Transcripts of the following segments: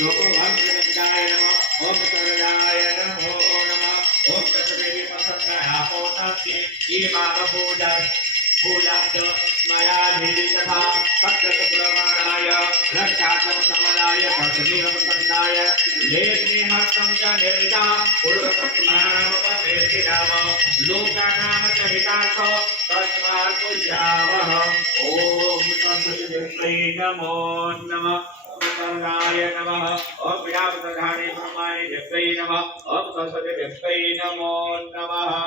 शोभवंतनंदाय नमः ओम सर्वदाय नमो नमः ओम तत्वेदि प्रसन्नाया पोतास्ति ईमाव पूजां मया धीरि तथा सत्यप्रमाणाय रक्षार्थं समलाय तस्मिन् प्रसन्नाय लेखनेहस्तं च निर्मिता पूर्वतत्मानमपवेति नाम लोकानां च हितार्थ तस्मात् पूज्यावः ओम तत्सवित्रै नमो नमः सर्वाय नमः ओम व्यापदधाने ब्रह्माय व्यक्तै नमः ओम सरस्वती व्यक्तै नमो नमः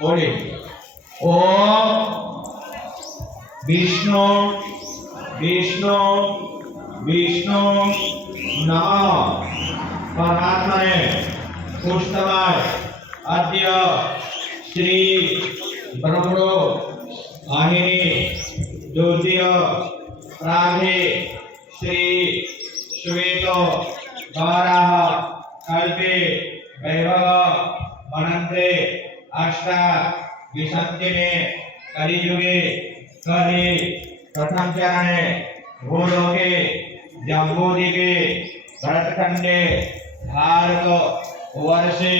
बोले ओम विष्णु विष्णु विष्णु नमः परमात्मने पुष्टमाय अद्य श्री ब्रह्मणो वाहिनी द्वितीय प्राधे श्री श्वेतो गौरः कल्पे वैभव मनंत्रे अष्टा विशंतिने कलियुगे कलि प्रथम चरणे भूलोके जम्बूद्वीपे भरतखंडे भारत वर्षे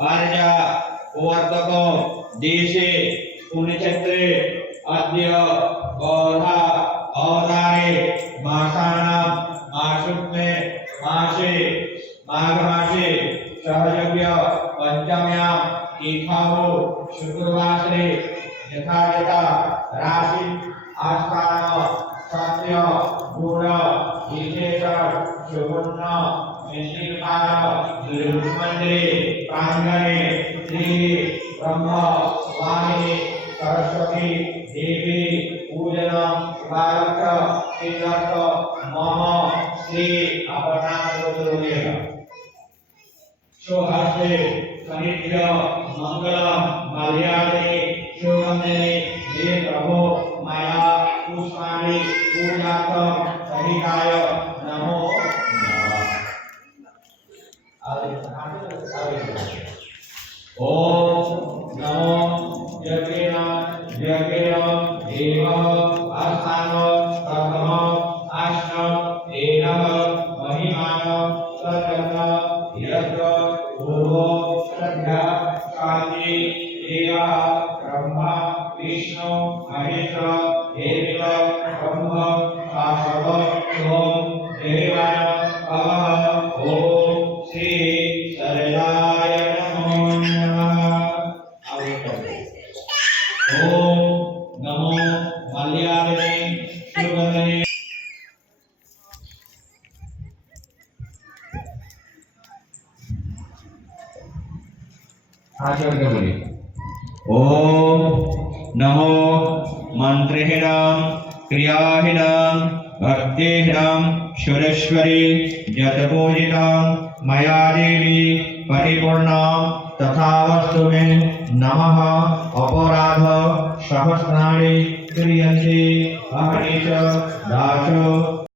पारजा वर्तको देशे पुण्यक्षेत्रे अद्य बौद्धा अवतारे मासानां मासुक्मे मासे माघ मासे सहयोग्य पंचम्यां तीर्थावो शुक्रवासरे यथा राशि आस्थान सत्य गुण विशेषण सुवर्ण निश्चिकाल मंदिरे प्रांगणे श्री ब्रह्म वाहिनी सरस्वती देवी पूजन बालक तीर्थ मम श्री अपनाम शोहस्ते सनिध्य मंगल मर्यादे शोभने हे प्रभो माया पुष्पाणि पूजार्थं सहिताय नमो ओम नमो यज्ञेन देव आस्थान प्रथम आश्रम एनः महिमान सजन यज्ञ पूर्वो श्रद्धा शांति देवा ब्रह्मा विष्णु महेश देव ब्रह्म शाश्वत ओम देवाय नमः ओम श्री सरलाय नमो नमः ओम नमो मल्यादिने सुगंधने आचरण बोले ओम नमो मंत्रेणां क्रियाहीनां भक्तेनां सुरेश्वरी जतपूजितां मया देवी परिपूर्णां तथा वस्तु में नमः अपराध सहस्राणि क्रियन्ते अहनिश दासो